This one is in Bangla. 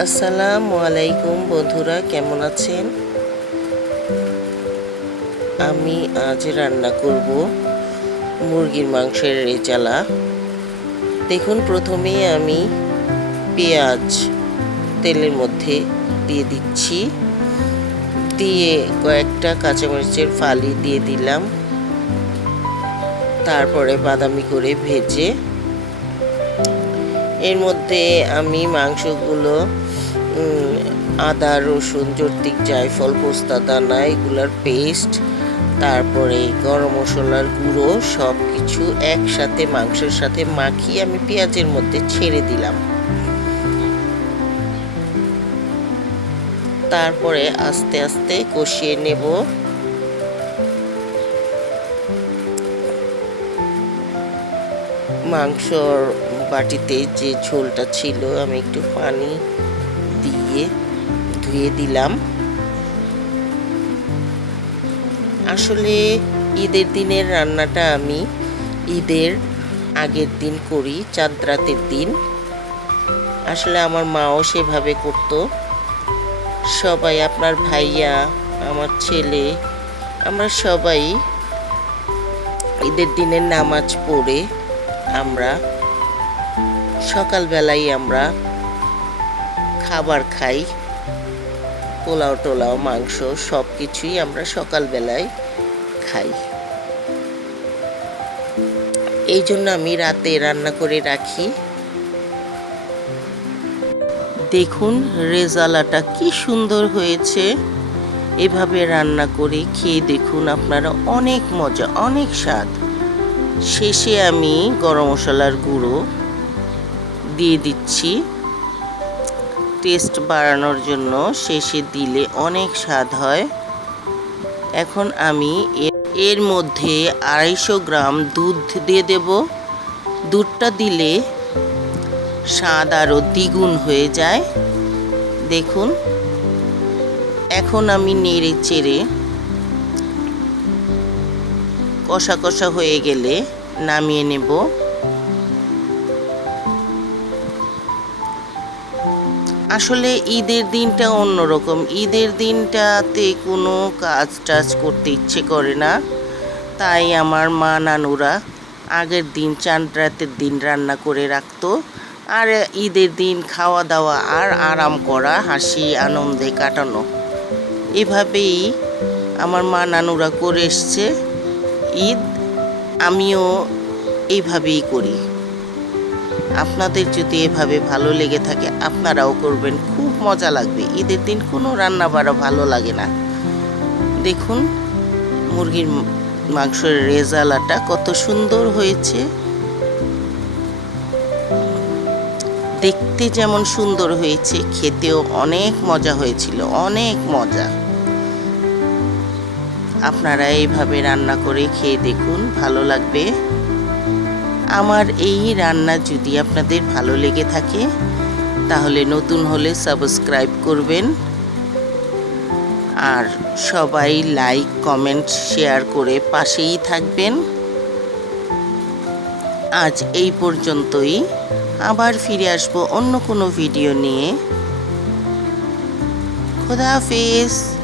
আসসালামু আলাইকুম বন্ধুরা, কেমন আছেন? আমি আজ রান্না করব মুরগির মাংসের রেজালা। দেখুন, প্রথমে আমি পেঁয়াজ তেলের মধ্যে দিয়ে দিচ্ছি। দিয়ে কয়েকটা কাঁচামরিচের ফালি দিয়ে দিলাম। তারপরে বাদামি করে ভেজে মধ্যে আমি মাংসগুলো আদা, রসুন, জর্তিক, জায়ফল, পোস্তা, দানা, এগুলোর পেস্ট তারপরে গরম মশলার গুঁড়ো সব কিছু একসাথে মাংসের সাথে মাখিয়ে আমি পেঁয়াজের মধ্যে ছেড়ে দিলাম। তারপরে আস্তে আস্তে কষিয়ে নেব। মাংসর বাটিতে যে ঝোলটা ছিল, আমি একটু পানি দিয়ে ধুয়ে দিলাম। আসলে ঈদের দিনের রান্নাটা আমি ঈদের আগের দিন করি চাঁদ রাতের দিন। আসলে আমার মাও সেভাবে করতো। সবাই, আপনার ভাইয়া, আমার ছেলে, আমরা সবাই ঈদের দিনের নামাজ পড়ে আমরা সকালবেলায় আমরা খাবার খাই, পোলাও টোলাও, মাংস সব কিছুই আমরা সকালবেলায় খাই। এই জন্য আমি রাতে রান্না করে রাখি। দেখুন রেজালাটা কি সুন্দর হয়েছে। এভাবে রান্না করে খেয়ে দেখুন আপনারা অনেক মজা, অনেক স্বাদ। শেষে আমি গরম মশলার গুঁড়ো দিয়ে দিচ্ছি। টেস্ট বাড়ানোর জন্য শেষে দিলে অনেক স্বাদ হয়। এখন আমি এর মধ্যে আড়াইশো গ্রাম দুধ দিয়ে দেব। দুধটা দিলে স্বাদ আরও দ্বিগুণ হয়ে যায়। দেখুন। এখন আমি নেড়ে চেড়ে কষা কষা হয়ে গেলে নামিয়ে নেব। আসলে ঈদের দিনটা অন্যরকম। ঈদের দিনটাতে কোনো কাজ টাজ করতে ইচ্ছে করে না। তাই আমার মা নানুরা আগের দিন চাঁদ রাতের দিন রান্না করে রাখতো। আর ঈদের দিন খাওয়া দাওয়া আর আরাম করা, হাসি, আনন্দে কাটানো। এভাবেই আমার মা নানুরা করে এসছে। ঈদ আমিও এইভাবেই করি। আপনাদের যদি এভাবে ভালো লেগে থাকে, আপনারাও করবেন। খুব মজা লাগবে। ঈদের দিন কোনো রান্না বাড়া ভালো লাগে না। দেখুন, মুরগির মাংসের রেজালাটা কত সুন্দর হয়েছে। দেখতে যেমন সুন্দর হয়েছে, খেতেও অনেক মজা হয়েছিল, অনেক মজা। আপনারা এইভাবে রান্না করে খেয়ে দেখুন, ভালো লাগবে। আমার এই রান্না যদি আপনাদের ভালো লেগে থাকে, তাহলে নতুন হলে সাবস্ক্রাইব করবেন। আর সবাই লাইক, কমেন্ট, শেয়ার করে পাশেই থাকবেন। আজ এই পর্যন্তই। আবার ফিরে আসব অন্য কোনো ভিডিও নিয়ে। খোদা হাফিজ।